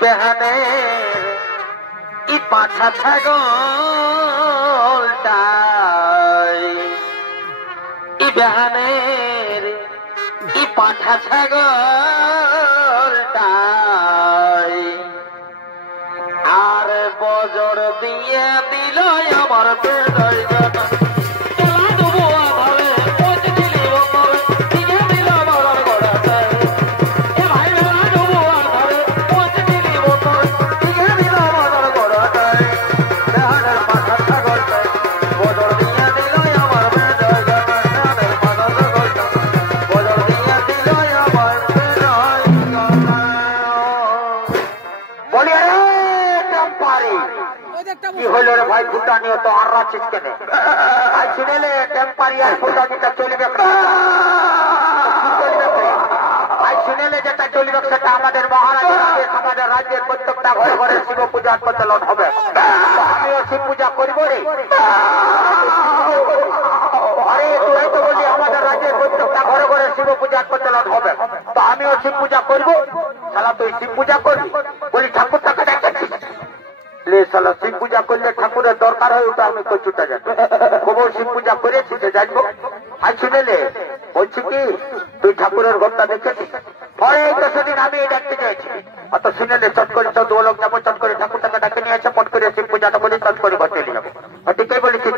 বেহানের ই পাঠা ছাগলটাই ই বেহানের ই পাঠা ছাগলটাই আর বজর দিয়ে দিল আমার বেদয় জানা ভাই ভুটানিও তো আর রাখছিস কেন ভাই শুনেলে টেম্পারিয়ার ভুটানিটা চলবে ভাই শুনেলে যেটা চলবে সেটা আমাদের মহারাজের আমাদের রাজ্যের প্রত্যেকটা ঘরে ঘরে শিব পূজার প্রচলন হবে আমিও শিব পূজা করবো রে আরে তুই তো বলি আমাদের রাজ্যের প্রত্যেকটা ঘরে ঘরে শিব পূজার প্রচলন হবে তো আমিও শিব পূজা করবো শালা তুই শিব পূজা করবি বলি ঠাকুরটাকে দেখেছিস শালা শিব পূজা করলে ঠাকুরের দরকার হয় ওটা আমি কচুটা জানি খবর শিব পূজা করেছি যে জানবো আর শুনেলে বলছি কি তুই ঠাকুরের ঘরটা দেখেছিস পরে এই 10 দিন আমি দেখতে চাইছি অত শুনেলে চট করে 14 লোক যাবো চট করে ঠাকুরটাকে ডাকে নিয়ে আসে পট করে শিব পূজাটা করে চট করে ঘর চলে যাবো ঠিকই বলেছি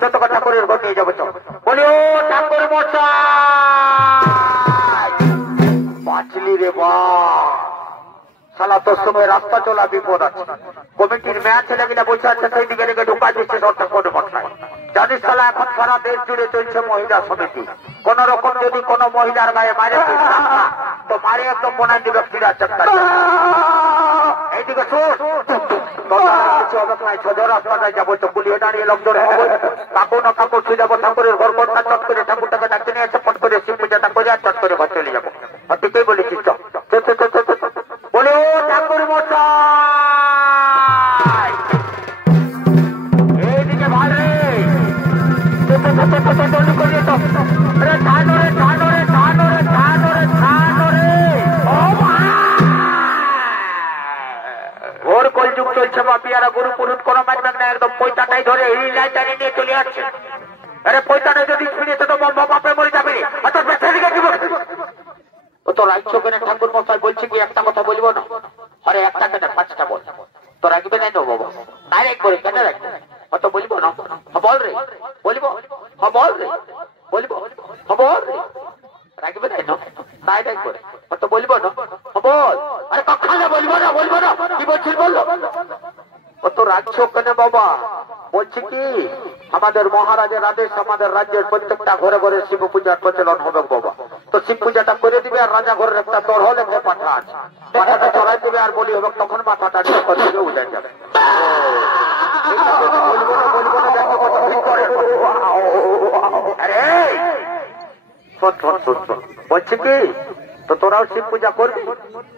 চট করে ঠাকুরের ঘর নিয়ে যাবো চট বলি ও ঠাকুর মশাই বাঁচলি রে বা শালা তোর সময় রাস্তা চলা বিপদ আছে কমিটির মেয়া ছেলেগুলা বসে আছে সেই দিকে দিকে ঢুকা দিচ্ছে ঠাকুর মশাই জানিস শালা এখন সারা দেশ জুড়ে চলছে মহিলা সমিতি কোন রকম যদি কোন মহিলার গায়ে মারে তো মারে একদম বোনাই দিবে ফিরা চাক্কা এইদিকে রাস্তাটায় যাবো তো পুলিয়ে দাঁড়িয়ে লোকজন কাকু না কাকু ছুঁ যাবো ঠাকুরের ঘর ঘরটা চট করে ঠাকুরটাকে ডাকতে নিয়ে এসে পট করে শিব পূজাটা করে আর চট করে ঘর চলে যাবো ঠিকই বলেছিস বলে ও ঠাকুর মশাই এইদিকে ভালো ঘোর কলযুগ চলছে বাপিয়ারা গরু পুরুত কোনো মানবেন না একদম পয়সাটাই ধরে এই লাইটারি নিয়ে চলে আসছে আরে পয়সাটা যদি ছুঁড়ে তো বাপে মরে যাবে অত বেঁচে দিকে দিব ও তো রাখছো কেন ঠাকুর মশাই বলছে কি একটা কথা বলবো না আরে একটা কেন 5টা বল তো রাখবে নাই তো বাবা ডাইরেক্ট বলে কেন রাখবে অত বলবো না বল রে বলবো বল রে বলবো বল রে রাখবে নাই না ডাইরেক্ট বলে অত বলবো না বল আরে কখনো বলবো না কি বলছিস বললো ও তো রাখছো কেন বাবা বলছি কি আমাদের মহারাজের আদেশ আমাদের রাজ্যের প্রত্যেকটা ঘরে ঘরে শিব পূজার প্রচলন হবে বাবা তো শিব পূজাটা করে দিবে আর রাজা ঘরের একটা দরহল একটা পাঠা আছে পাঠাটা চড়াই দিবে আর বলি হবে তখন মাথাটা দিয়ে উঠে যাবে বলছি কি তো তোরাও শিব পূজা করবি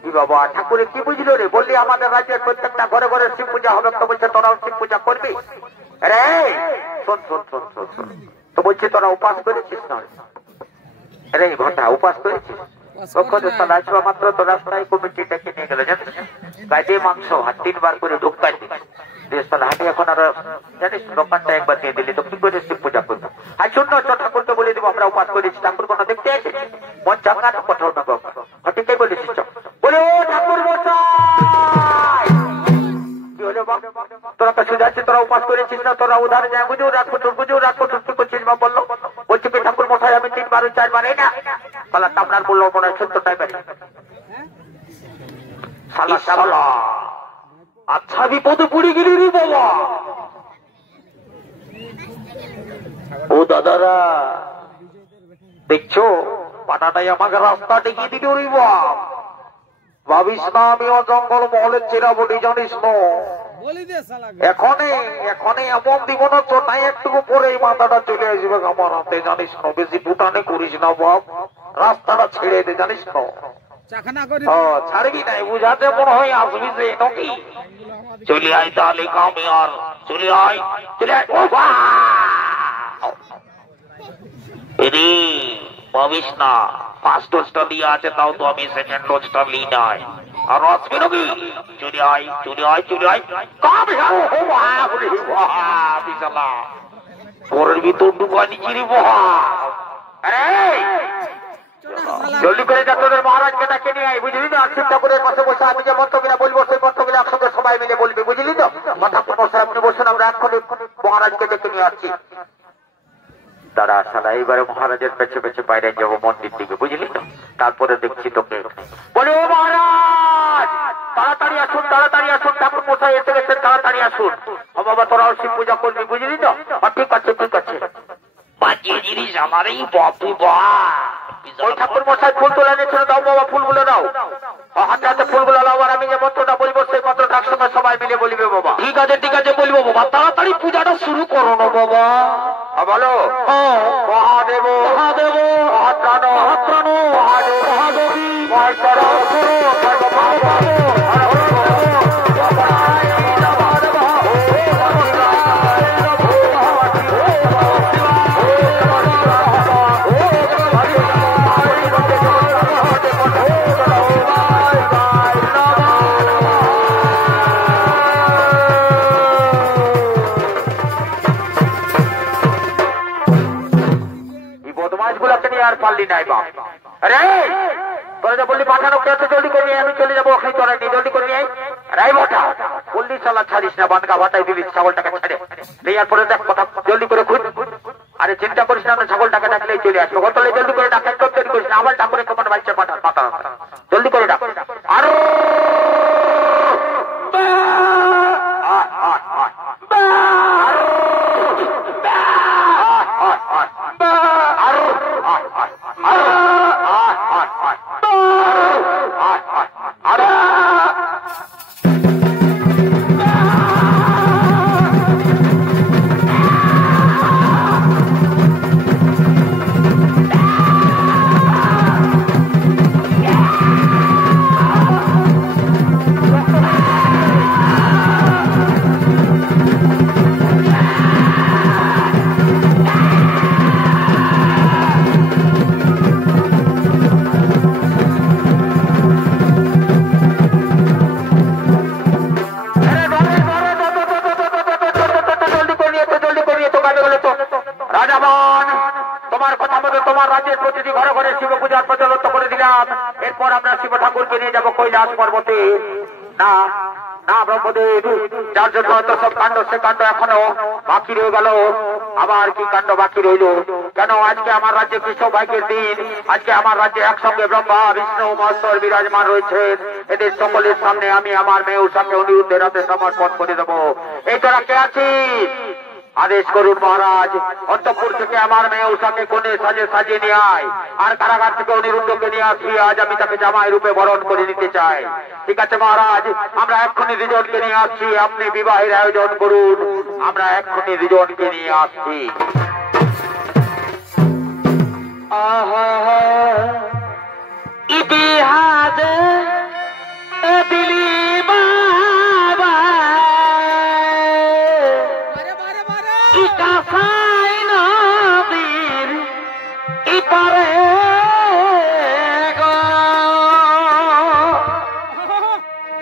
কি বাবা ঠাকুরে কি বুঝলো রে বললি আমাদের রাজ্যের প্রত্যেকটা ঘরে ঘরে শিব পূজা হবে তো বলছে তোরাও শিব পূজা করবি রে শোন তো বলছি তোরা উপাস করেছিস না রে ঘন্টা উপাস করেছিস আসবা মাত্র তো রাস্তায় কমিটি ডেকে নিয়ে গেল জানিস গায়ে মাংস আর 3 বার করে ঢুকাই দিস হাঁটি এখন আর জানিস দোকানটা একবার দিয়ে দিলি তো কি করে শিব পূজা করবো আর শূন্য ঠাকুরকে বলে দেবো আমরা উপাস করেছি ঠাকুর কোনো দেখতে এসেছি মন চাঙ্গা না কোথাও না বাবা ঠিকই বলেছিস বলে ও ঠাকুর মশাই কি হলো বাবা তোরা তো সুজাচ্ছিস তোরা উপাস করেছিস না তোরা উধারে যায় বুঝেও রাখবো কি করছিস বা বললো বলছি কি ঠাকুর মশাই আমি 3 বার 4 বার এই না শালা আপনার বললো মনে হয় 70 টাইপের শালা আচ্ছা বিপদে পড়ে গেলি রে বাবা ও দাদারা দেখছো পাটাটাই আমাকে রাস্তা দেখিয়ে দিল রে বাপ ভাবিস না আমিও জঙ্গল মহলের চেরাবটি জানিস না এখনই এমন দিব না তো নাই একটু পরে মাথাটা চলে আসবে আমার হাতে জানিস না বেশি ফুটানি করিস না বাপ রাস্তাটা ছেড়ে দে জানিস না ছাড়বি নাই বুঝাতে মনে হয় আসবি যে নাকি চলে আয় তাহলে কামে আর চলে আয় ভাবিস না 5 ডোজটা দিয়ে আছে তাও তো আমি 2nd ডোজটা নিই নাই আর আসবি নাকি? চলে আয় চলে আয় চলে আয়। কবে ঘরের ভিতর ঢুকা নিচে রে বহা। আরে জলদি করে যা, তোদের মহারাজকে ডাকে নিয়ে আয়, বুঝলি তো? আর শিব ঠাকুরের পাশে বসে আমি যে মন্ত্রগুলা বলবো সেই মন্ত্রগুলো একসঙ্গে সবাই মিলে বলবি, বুঝলি তো? মাথা বসে আপনি বসুন, আমরা এক্ষুনি মহারাজকে ডেকে নিয়ে আসছি। দাঁড়া শালা, এইবারে মহারাজের পেছে পেছে বাইরে যাবো মন্দির দিকে, বুঝলি তো? তারপরে দেখছি তোকে। বলি ও মহারাজ, তাড়াতাড়ি আসুন তাড়াতাড়ি আসুন, ঠাকুর মশাই এসে গেছেন, তাড়াতাড়ি আসুন। ও বাবা, তোরাও শিব পূজা করবি, বুঝলি তো? ঠিক আছে ঠিক আছে। বাজিয়ে জিনিস আমার এই বাপু বা। ওই ঠাকুর মশাই ফুল তোলা নিয়েছিল, দাও বাবা ফুলগুলো দাও, হাতে হাতে ফুলগুলো দাও। আর আমি যে মন্ত্রটা বলবো সেই মন্ত্রটা একসঙ্গে সবাই মিলে বলিবে বাবা। ঠিক আছে বলবো বাবা, তাড়াতাড়ি পূজাটা শুরু করো না বাবা। বলো মহাদেব মহাদেব মহাত্রাণ মহাত্রাণ মহাদেব মহাদেবী মহেশ্বর আর পারলি নাই বাপ। আরে তোরা যা বললি পাঠানো কে আছে, জলদি করে নিয়ে আমি চলে যাবো, ওখানে তোরা নিয়ে জলদি করে নিয়ে আয় মোটা। বললি চালা ছাড়িস না, বানকা ভাটাই দিবি ছাগলটাকে ছেড়ে নেওয়ার পরে দেখ কথা জলদি করে খুঁজ। আরে চিন্তা করিস না, ছাগলটাকে ডাকলেই চলে আসবো। কতলে জলদি করে ডাক, একদম তৈরি করিস না, আবার ঠাকুরের কমান বাচ্চা পাঠা পাতা জলদি করে ডাক। আরো এরপর আমরা শিব ঠাকুরকে নিয়ে যাবো কৈলাস পর্বতে। না না ব্রহ্মদেব, যার জন্য হয়তো সব কাণ্ড সে কাণ্ড এখনো বাকি রয়ে গেল। আবার কি কাণ্ড বাকি রইল? কেন আজকে আমার রাজ্যে কৃষ্ণ ভাগ্যের দিন, আজকে আমার রাজ্যে একসঙ্গে ব্রহ্মা বিষ্ণু মহেশ্বর বিরাজমান রয়েছেন। এদের সকলের সামনে আমি আমার মেয়ে উষাকে অনিরুদ্ধের হাতে সমর্পণ করে দেবো। এই তোরা কে আছিস? আদেশ করুন মহারাজ, অন্তঃপুর থেকে আমার মেয়ে উষাকে কোণে সাজিয়ে নিয়ে আয়, আর কারাগার থেকে অনিরুদ্ধকে নিয়ে আসি। আজ আমি তাকে জামাই রূপে বরণ করে নিতে চাই। ঠিক আছে মহারাজ, আমরা এক্ষুনি দুজনকে নিয়ে আসছি, আপনি বিবাহের আয়োজন করুন। আমরা এক্ষুনি দুজনকে নিয়ে আসছি। ইতিহাদে দিলি বাবা ইকাসাই নদীর ইপারে গো,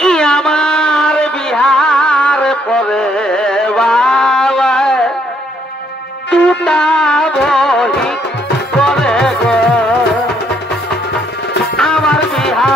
ই আমার বিহার পরে বাবা দুটা বহি পরে গো, আমার বিহার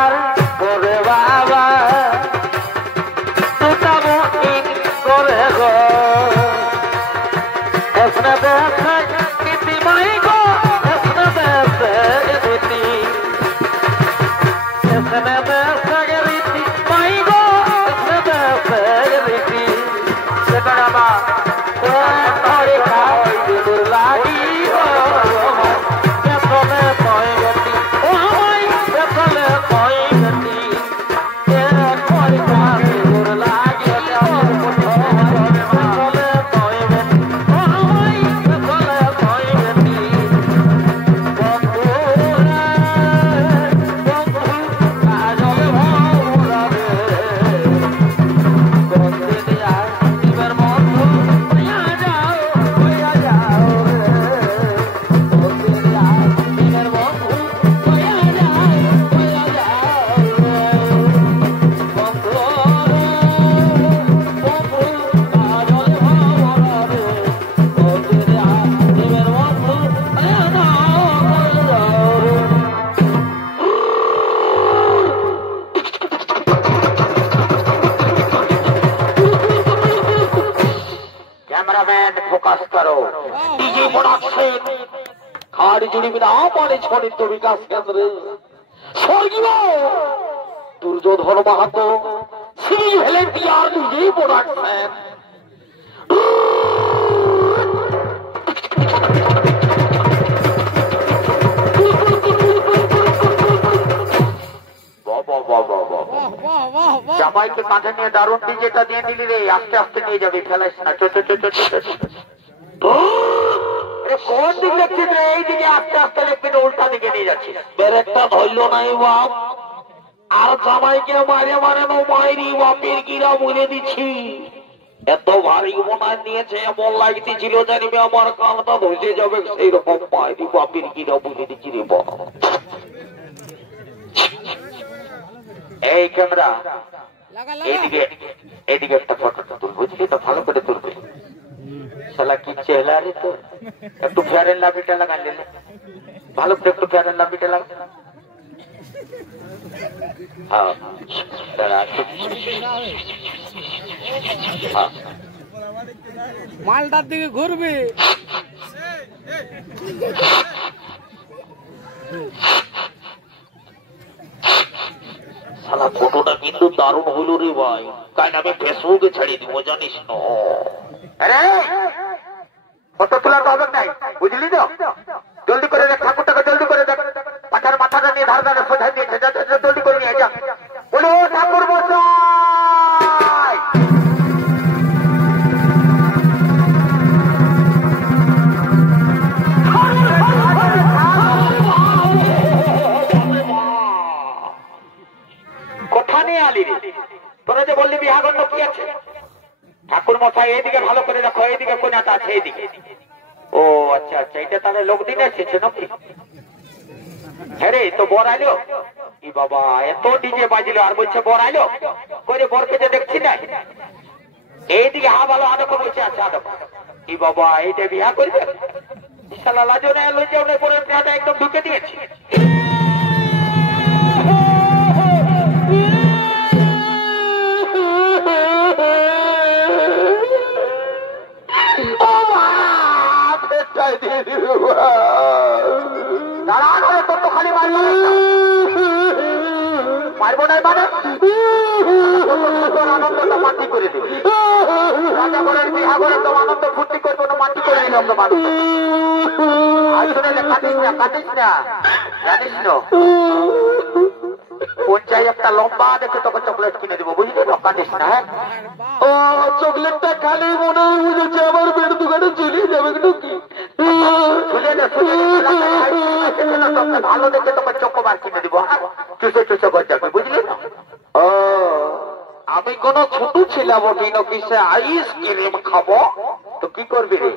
বাড়ি জুড়িবি না মানে ছড়িত বিকাশ কেন্দ্রে স্বর্গীয় দুর্যোধন মাহাতো শ্রী ভলেন্টিয়ার নিজেই প্রোডাকশন। জামাইকে কাঁধে নিয়ে দারুণ ডিজেটা দিয়ে নিলি রে, আস্তে আস্তে নিয়ে যাবি, ফেলাইস না। কোন দিক দেখছিস রে? এই দিকে আস্তে আস্তে লিখবি, উল্টা দিকে নিয়ে যাচ্ছিস। ব্রেকটা ধরল নাই বাপ, আর জামাইকে মারে মারে মাইরি বাপের কিরা বলে দিচ্ছি। এত ভারী মনে নিয়েছে, এমন লাগতেছিল জানিবে আমার কানটা ধসে যাবে, সেই রকম মাইরি বাপের কিরা বলে দিচ্ছি রে বাপ। এই ক্যামেরা এইদিকে, এইদিকে একটা ফটো তুল, বুঝলি তো? ভালো করে তুলবি। শালা কি চেহারা রে তোর! একটু ফেয়ার এন্ড লাভলিটা লাগান দিলে ভালো করে, একটু ফেয়ার এন্ড লাভলিটা লাগা। মালটার দিকে ঘুরবে। শালা ফটোটা কিন্তু দারুণ হইল রে ভাই, তাই আমি ফেসবুকে ছাড়িয়ে দিব জানিস না। আরে ফটো তোলার হবে নাই, বুঝলি তো? জলদি করে দেখ ঠাকুরটাকে, জলদি করে দেখ। পাঠার মাথাটা নিয়ে ধার ধারে সোজাই দিয়েছে, জলদি করে নিয়ে যা। বলো ঠাকুর মশাই, কোথা নিয়ে আলি রে? তোরা যে বললি বিহাগণ্ড কি আছে? ঠাকুর মশাই এইদিকে ভালো করে দেখো, এইদিকে কোনাটা আছে, এইদিকে। ও আচ্ছা আচ্ছা, এটা তাহলে লোক দিন এসেছে নাকি? হ্যাঁ রে, তো বর আইলো? ই বাবা, এত ডিজে বাজিল আর বলছে বর আইলো করে, বরকে যে দেখছি না। এইদিকে হা ভালো আদক বলছে, আচ্ছা আদক। ই বাবা, এইটা বিহা করবে? শালা লাজনে লজ্জানে পরে প্রাণটা একদম ঢুকে দিয়েছে। খালি মারবো নাই মানে আনন্দটা মাটি করে দেবে। রাজা ঘরের বিহা করে তো আনন্দ ফুর্তি করবো না, মাটি করে দিলাম তো মানুষ। কাটিস না, কাটিস না, জানিস না পঞ্চায়েত একটা লম্বা দেখে তোকে চকলেট কিনে দেবো, বুঝলি তো? কাটিস না। হ্যাঁ, ও চকলেটটা খালি মনে বুঝেছে আমার বেড দোকানে চলে যাবে নাকি? ভালো দেখে তোকে চকোবার কিনে দিব, চুষে চুষে করে যাবে, বুঝলি না? ও আমি কোন ছোট ছিলাম নাকি সে আইসক্রিম খাবো? তো কি করবি রে?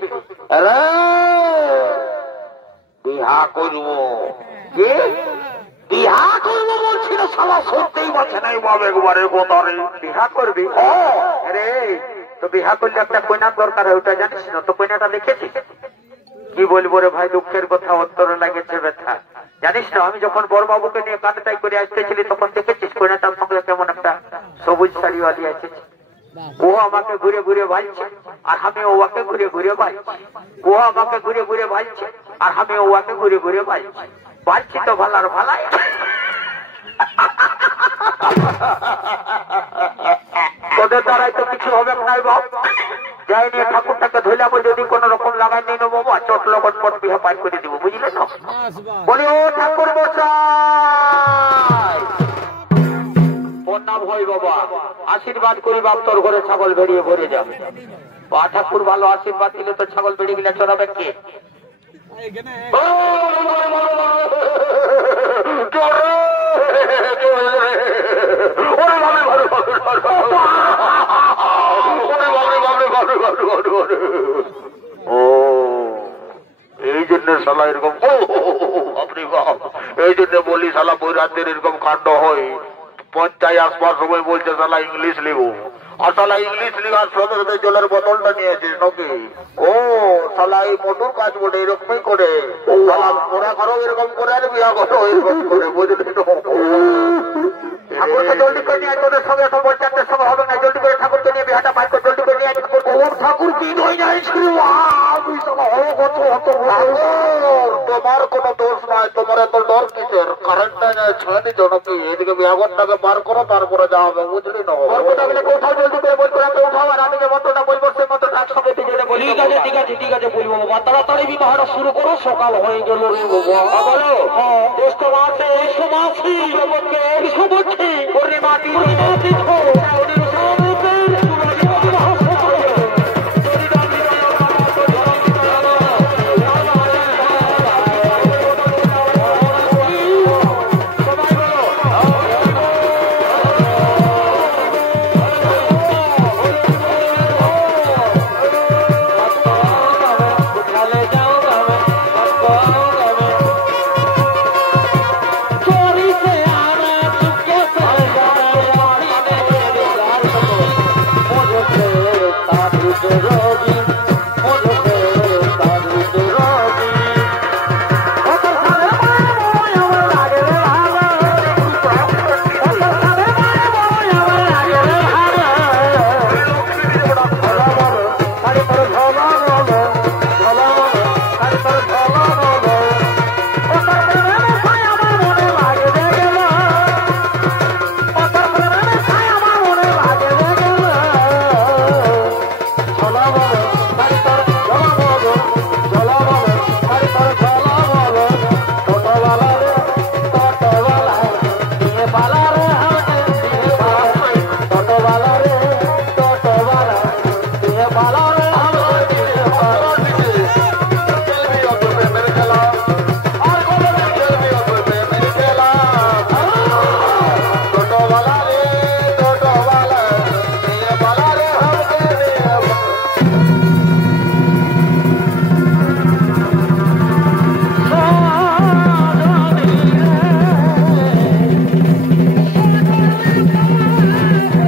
বিহা করবো। কি বিহা করবো বলছিল, শালা সত্যিই বলছে না একবারে কথা রে। বিহা করবি? আরে তো বিহা করলে একটা কইনার দরকার হয়, ওটা জানিস না? তো কইনাটা দেখেছিস? কি বলবো রে ভাই, দুঃখের কথা, অন্তরে লাগেছে ব্যথা। জানিস না, আমি যখন বড়বাবুকে নিয়ে কাঁদটাই করে আসতেছিলি তখন দেখেছিস কইনাটার সঙ্গে কেমন একটা সবুজ শাড়িওয়ালি এসেছে। ও আমাকে ঘুরে ঘুরে ভালছে আর আমি ওকে ঘুরে ঘুরে ভালছি। ও আমাকে ঘুরে ঘুরে ভালছে আর আমি ওকে ঘুরে ঘুরে ভালছি। ভালছি তো ভালার ভালাই। তোদের দ্বারাই তো কিছু হবে নাই বাপ। যাই নিয়ে ঠাকুরটাকে ধইলাম, যদি কোন রকম লাগাই নিয়ে নেবো বাবা, চট লগন পট বিহা পাই করে দিব, বুঝলে না? বলি ও ঠাকুর মশাই, প্রণাম হয় বাবা, আশীর্বাদ করি বাপ, তোর ঘরে ছাগল বেরিয়ে ভরে যাবে। বা ঠাকুর ভালো আশীর্বাদ দিলে তো ছাগল বেরিয়ে গেলে চড়াবে কে? ও এই জন্য শালা এরকম, এই জন্য বলি শালা বৈরাজ্যের এরকম কাণ্ড হয়। পঞ্চায়েত আসবার সময় বলছে শালা ইংলিশ লিখো, আর শালা ইংলিশ লিখার সাথে সাথে জলের বোতলটা নিয়েছিস নাকি? ও শালা এই মোটর কাজ বলে এরকমই করে, ওরা করো এরকম করে আর বিয়া করো এরকম করে, বুঝলি তো? ঠাকুরকে জলদি করে নিয়ে তোদের সঙ্গে তো পঞ্চায়েতের সঙ্গে হবে না, জলদি করে ঠাকুরকে নিয়ে বিহাটা পাই করে জলদি করে নিয়ে ঠাকুর কি হয়ে যায় তোমার কিসের কারেন্টটা ছুঁয়ে দিচ্ছ নাকি? এদিকে ব্যাগনটাকে বার করো, তারপরে যা হবে বুঝলি না? কোথাও জলদি করে বলবো, উঠাও, আর আমি যে মন্ত্রটা বলবো সেই মন্ত্রটা একসঙ্গে তিনজনে বলি। ঠিক আছে ঠিক আছে ঠিক আছে বলবো বাবা, তাড়াতাড়ি বিবাহটা শুরু করো, সকাল হয়ে গেল রে বাবা। বলো জ্যৈষ্ঠ মাসে এসো মাসি, জগৎকে এসো বলছি পূর্ণিমাতি পূর্ণিমাতি